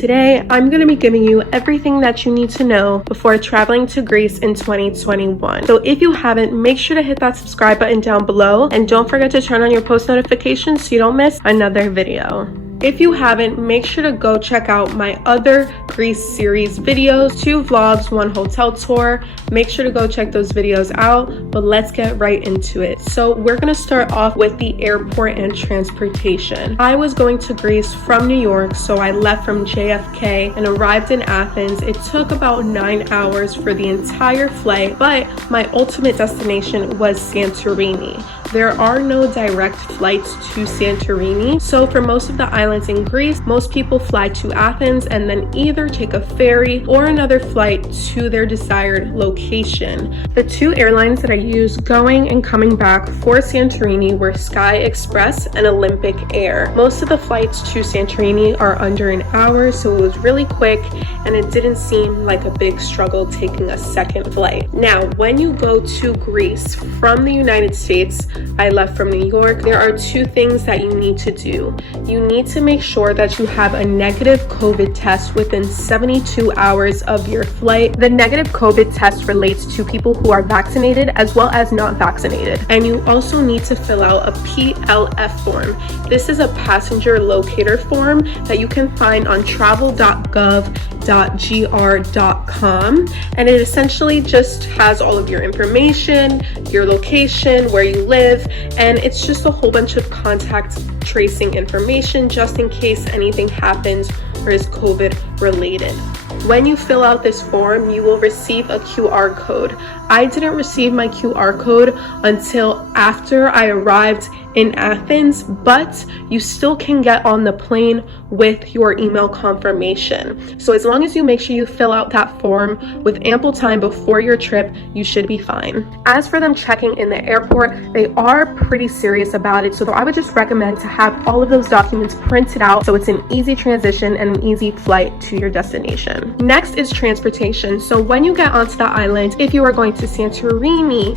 Today, I'm going to be giving you everything that you need to know before traveling to Greece in 2021. So if you haven't, make sure to hit that subscribe button down below and don't forget to turn on your post notifications so you don't miss another video. If you haven't, make sure to go check out my other Greece series videos, 2 vlogs, 1 hotel tour. Make sure to go check those videos out, but let's get right into it. So we're gonna start off with the airport and transportation. I was going to Greece from New York, so I left from JFK and arrived in Athens. It took about 9 hours for the entire flight, but my ultimate destination was Santorini. There are no direct flights to Santorini, so for most of the islands in Greece, most people fly to Athens and then either take a ferry or another flight to their desired location. The 2 airlines that I used going and coming back for Santorini were Sky Express and Olympic Air. Most of the flights to Santorini are under an hour, so it was really quick and it didn't seem like a big struggle taking a second flight. Now, when you go to Greece from the United States, I left from New York, there are 2 things that you need to do. You need to make sure that you have a negative COVID test within 72 hours of your flight. The negative COVID test relates to people who are vaccinated as well as not vaccinated. And you also need to fill out a PLF form. This is a passenger locator form that you can find on travel.gov.gr.com, and it essentially just has all of your information, your location, where you live, and it's just a whole bunch of contact tracing information just in case anything happens or is COVID related. When you fill out this form, you will receive a QR code. I didn't receive my QR code until after I arrived in Athens, but you still can get on the plane with your email confirmation. So as long as you make sure you fill out that form with ample time before your trip, you should be fine. As for them checking in the airport, they are pretty serious about it, so I would just recommend to have all of those documents printed out so it's an easy transition and an easy flight to your destination. Next is transportation. So when you get onto the island, if you are going to Santorini,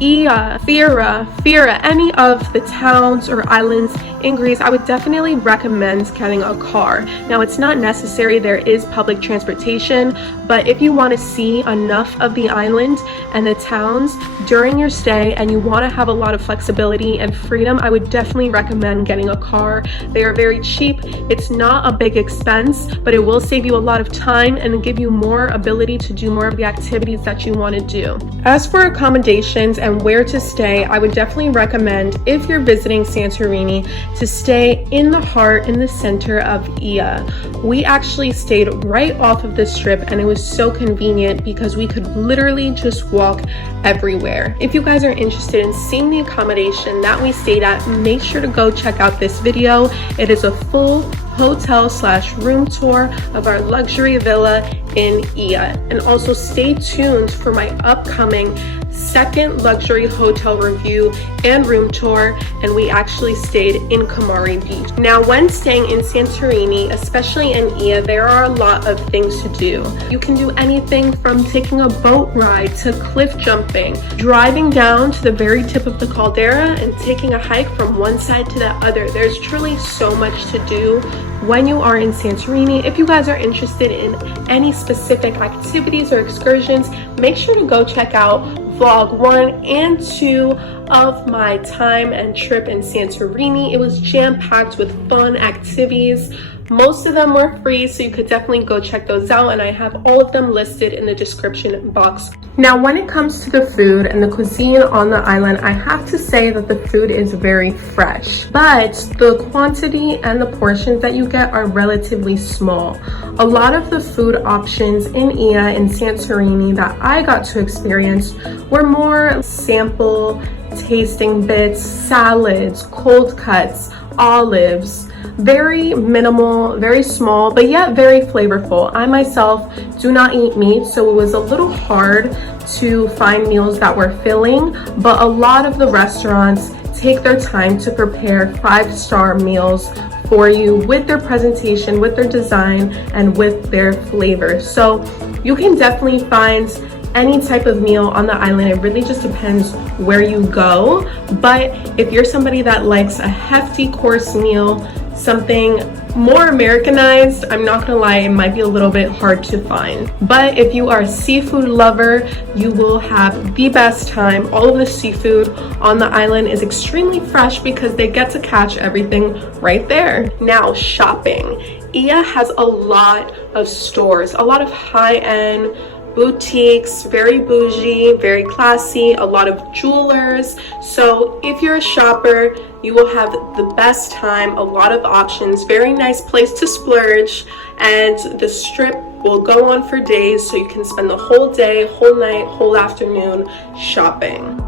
Fira, any of the towns or islands in Greece, I would definitely recommend getting a car. Now, it's not necessary, there is public transportation, but if you want to see enough of the island and the towns during your stay and you want to have a lot of flexibility and freedom, I would definitely recommend getting a car. They are very cheap. It's not a big expense, but it will save you a lot of time and give you more ability to do more of the activities that you want to do. As for accommodations and where to stay, I would definitely recommend, if you're visiting Santorini, to stay in the heart, in the center of Ia. We actually stayed right off of the strip and it was so convenient because we could literally just walk everywhere. If you guys are interested in seeing the accommodation that we stayed at, make sure to go check out this video. It is a full hotel/room tour of our luxury villa in Ia. And also stay tuned for my upcoming second luxury hotel review and room tour, and we actually stayed in Kamari Beach. Now, when staying in Santorini, especially in Ia, there are a lot of things to do. You can do anything from taking a boat ride to cliff jumping, driving down to the very tip of the Caldera and taking a hike from one side to the other. There's truly so much to do when you are in Santorini. If you guys are interested in any specific activities or excursions, make sure to go check out vlog 1 and 2 of my time and trip in Santorini. It was jam-packed with fun activities. Most of them were free, so you could definitely go check those out, and I have all of them listed in the description box. Now, when it comes to the food and the cuisine on the island, I have to say that the food is very fresh, but the quantity and the portions that you get are relatively small. A lot of the food options in Ia and Santorini that I got to experience were more sample tasting bits, salads, cold cuts, olives. Very minimal, very small, but yet very flavorful. I myself do not eat meat, so it was a little hard to find meals that were filling, but a lot of the restaurants take their time to prepare 5-star meals for you with their presentation, with their design, and with their flavor. So you can definitely find any type of meal on the island. It really just depends where you go, but if you're somebody that likes a hefty course meal, something more Americanized. I'm not gonna lie, it might be a little bit hard to find. But if you are a seafood lover, you will have the best time. All of the seafood on the island is extremely fresh because they get to catch everything right there. Now, shopping. Ia has a lot of stores, a lot of high-end boutiques, very bougie, very classy, a lot of jewelers. So if you're a shopper, you will have the best time, a lot of options, very nice place to splurge, and the strip will go on for days, so you can spend the whole day, whole night, whole afternoon shopping.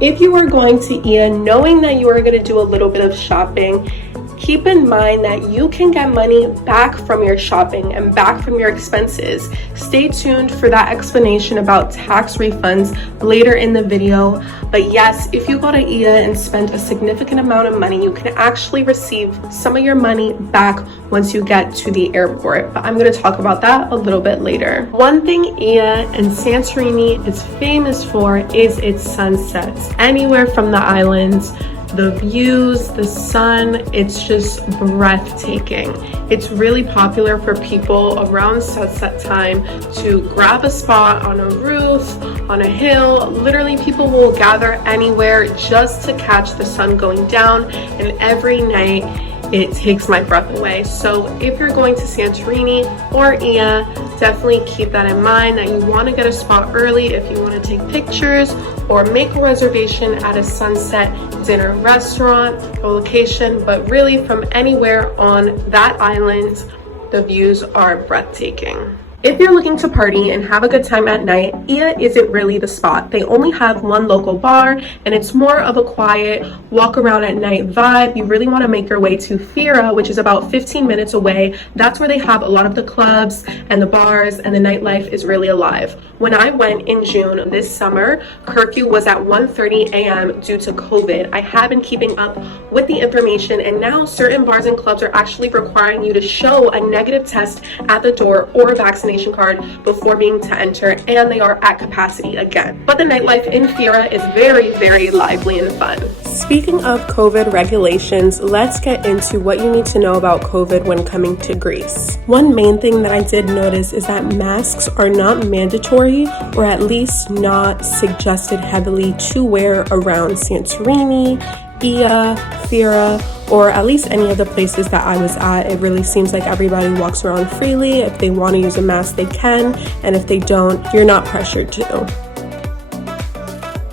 If you are going to Ia knowing that you are going to do a little bit of shopping, keep in mind that you can get money back from your shopping and back from your expenses. Stay tuned for that explanation about tax refunds later in the video. But yes, if you go to Ia and spend a significant amount of money, you can actually receive some of your money back once you get to the airport. But I'm going to talk about that a little bit later. One thing Ia and Santorini is famous for is its sunsets. Anywhere from the islands, the views, the sun, it's just breathtaking. It's really popular for people around sunset time to grab a spot on a roof, on a hill. Literally, people will gather anywhere just to catch the sun going down, and every night it takes my breath away. So if you're going to Santorini or Ia, definitely keep that in mind, that you want to get a spot early if you want to take pictures or make a reservation at a sunset dinner restaurant or location. But really, from anywhere on that island, the views are breathtaking. If you're looking to party and have a good time at night, Ia isn't really the spot. They only have one local bar, and it's more of a quiet walk around at night vibe. You really want to make your way to Fira, which is about 15 minutes away. That's where they have a lot of the clubs and the bars, and the nightlife is really alive. When I went in June this summer, curfew was at 1:30 a.m. due to COVID. I have been keeping up with the information, and now certain bars and clubs are actually requiring you to show a negative test at the door or a vaccination card before being to enter, and they are at capacity again. But the nightlife in Fira is very, very lively and fun. Speaking of COVID regulations, let's get into what you need to know about COVID when coming to Greece. One main thing that I did notice is that masks are not mandatory, or at least not suggested heavily to wear around Santorini, Ia, Fira, or at least any of the places that I was at. It really seems like everybody walks around freely. If they want to use a mask, they can, and if they don't, you're not pressured to.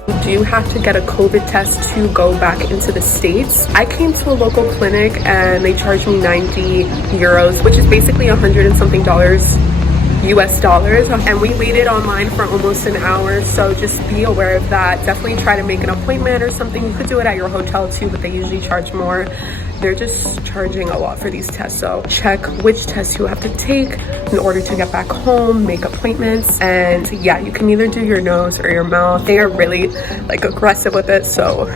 You do have to get a COVID test to go back into the States. I came to a local clinic and they charged me 90 euros, which is basically $100 and something US dollars, and we waited online for almost an hour, so just be aware of that. Definitely try to make an appointment or something. You could do it at your hotel too, but they usually charge more. They're just charging a lot for these tests, so check which tests you have to take in order to get back home, make appointments. And yeah, you can either do your nose or your mouth. They are really like aggressive with it, so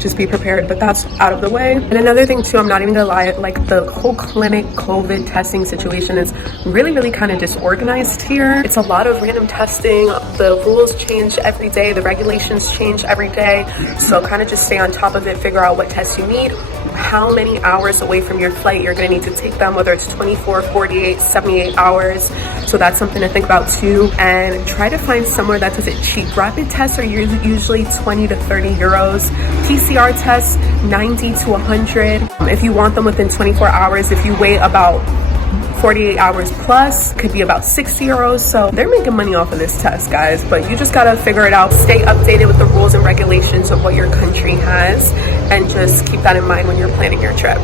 just be prepared. But that's out of the way. And another thing too, I'm not even gonna lie, like the whole clinic COVID testing situation is really kind of disorganized here. It's a lot of random testing. The rules change every day, the regulations change every day, so kind of just stay on top of it, figure out what tests you need, how many hours away from your flight you're going to need to take them, whether it's 24, 48, 78 hours. So that's something to think about too. And try to find somewhere that does it cheap. Rapid tests are usually 20 to 30 euros. PCR tests 90 to 100. If you want them within 24 hours, if you wait about 48 hours plus, could be about 60 euros. So they're making money off of this test, guys, but you just gotta figure it out. Stay updated with the rules and regulations of what your country has, and just keep that in mind when you're planning your trip.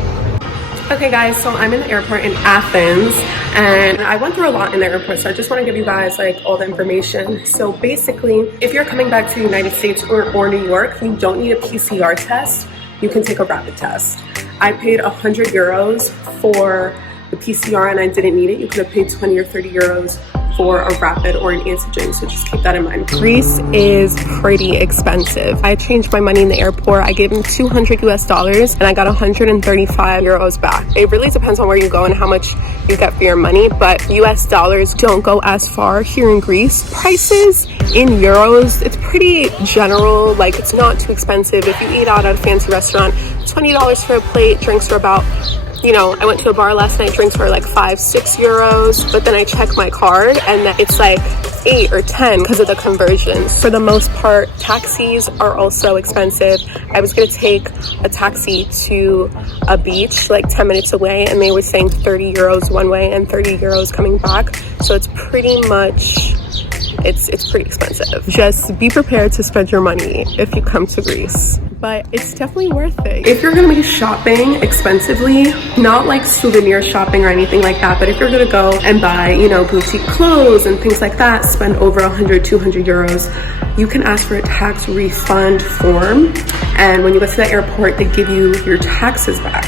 Okay guys, so I'm in the airport in Athens, and I went through a lot in the airport, so I just want to give you guys like all the information. So basically, if you're coming back to the United States or New York, you don't need a PCR test. You can take a rapid test. I paid 100 euros for the PCR and I didn't need it. You could have paid 20 or 30 euros for a rapid or an antigen, so just keep that in mind. Greece is pretty expensive. I changed my money in the airport. I gave them 200 US dollars and I got 135 euros back. It really depends on where you go and how much you get for your money, but US dollars don't go as far here in Greece. Prices in euros, it's pretty general, like it's not too expensive. If you eat out at a fancy restaurant, $20 for a plate, drinks are about you know, I went to a bar last night, drinks were like 5-6 euros, but then I checked my card and it's like 8 or 10 because of the conversions. For the most part, taxis are also expensive. I was gonna take a taxi to a beach like 10 minutes away, and they were saying 30 euros one way and 30 euros coming back. So it's pretty much, it's pretty expensive. Just be prepared to spend your money if you come to Greece, but it's definitely worth it. If you're gonna be shopping expensively, not like souvenir shopping or anything like that, but if you're gonna go and buy, you know, boutique clothes and things like that, spend over 100-200 euros, you can ask for a tax refund form, and when you go to the airport, they give you your taxes back.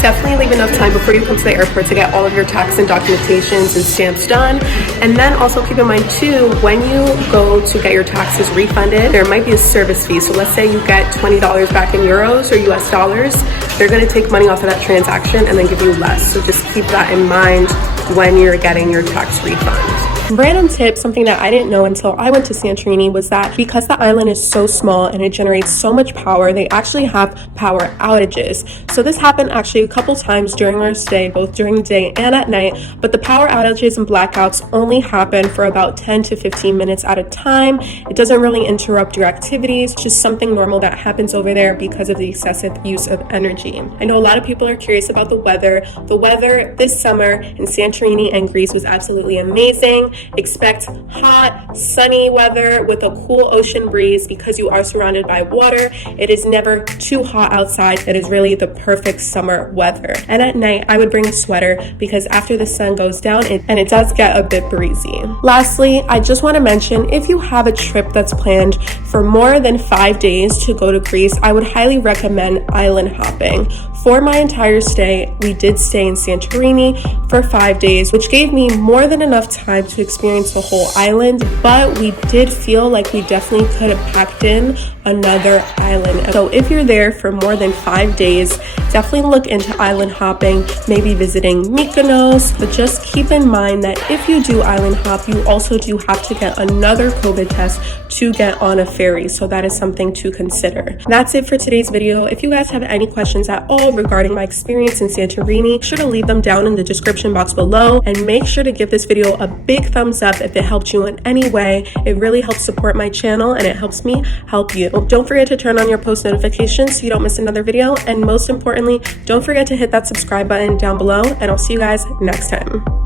Definitely leave enough time before you come to the airport to get all of your tax and documentations and stamps done. And then also keep in mind too, when you go to get your taxes refunded, there might be a service fee. So let's say you get $20 back in euros or US dollars, they're gonna take money off of that transaction and then give you less. So just keep that in mind when you're getting your tax refund. Random tip, something that I didn't know until I went to Santorini, was that because the island is so small and it generates so much power, they actually have power outages. So this happened actually a couple times during our stay, both during the day and at night, but the power outages and blackouts only happen for about 10 to 15 minutes at a time. It doesn't really interrupt your activities, it's just something normal that happens over there because of the excessive use of energy. I know a lot of people are curious about the weather. The weather this summer in Santorini and Greece was absolutely amazing. Expect hot, sunny weather with a cool ocean breeze because you are surrounded by water. It is never too hot outside. It is really the perfect summer weather. And at night, I would bring a sweater because after the sun goes down, it does get a bit breezy. Lastly, I just want to mention, if you have a trip that's planned for more than 5 days to go to Greece, I would highly recommend island hopping. For my entire stay, we did stay in Santorini for 5 days, which gave me more than enough time to experience the whole island, but we did feel like we definitely could have packed in another island. So if you're there for more than 5 days, definitely look into island hopping, maybe visiting Mykonos, but just keep in mind that if you do island hop, you also do have to get another COVID test to get on a ferry. So that is something to consider. That's it for today's video. If you guys have any questions at all regarding my experience in Santorini, be sure to leave them down in the description box below, and make sure to give this video a big thumbs up if it helped you in any way. It really helps support my channel and it helps me help you. Don't forget to turn on your post notifications so you don't miss another video, and most importantly, don't forget to hit that subscribe button down below, and I'll see you guys next time.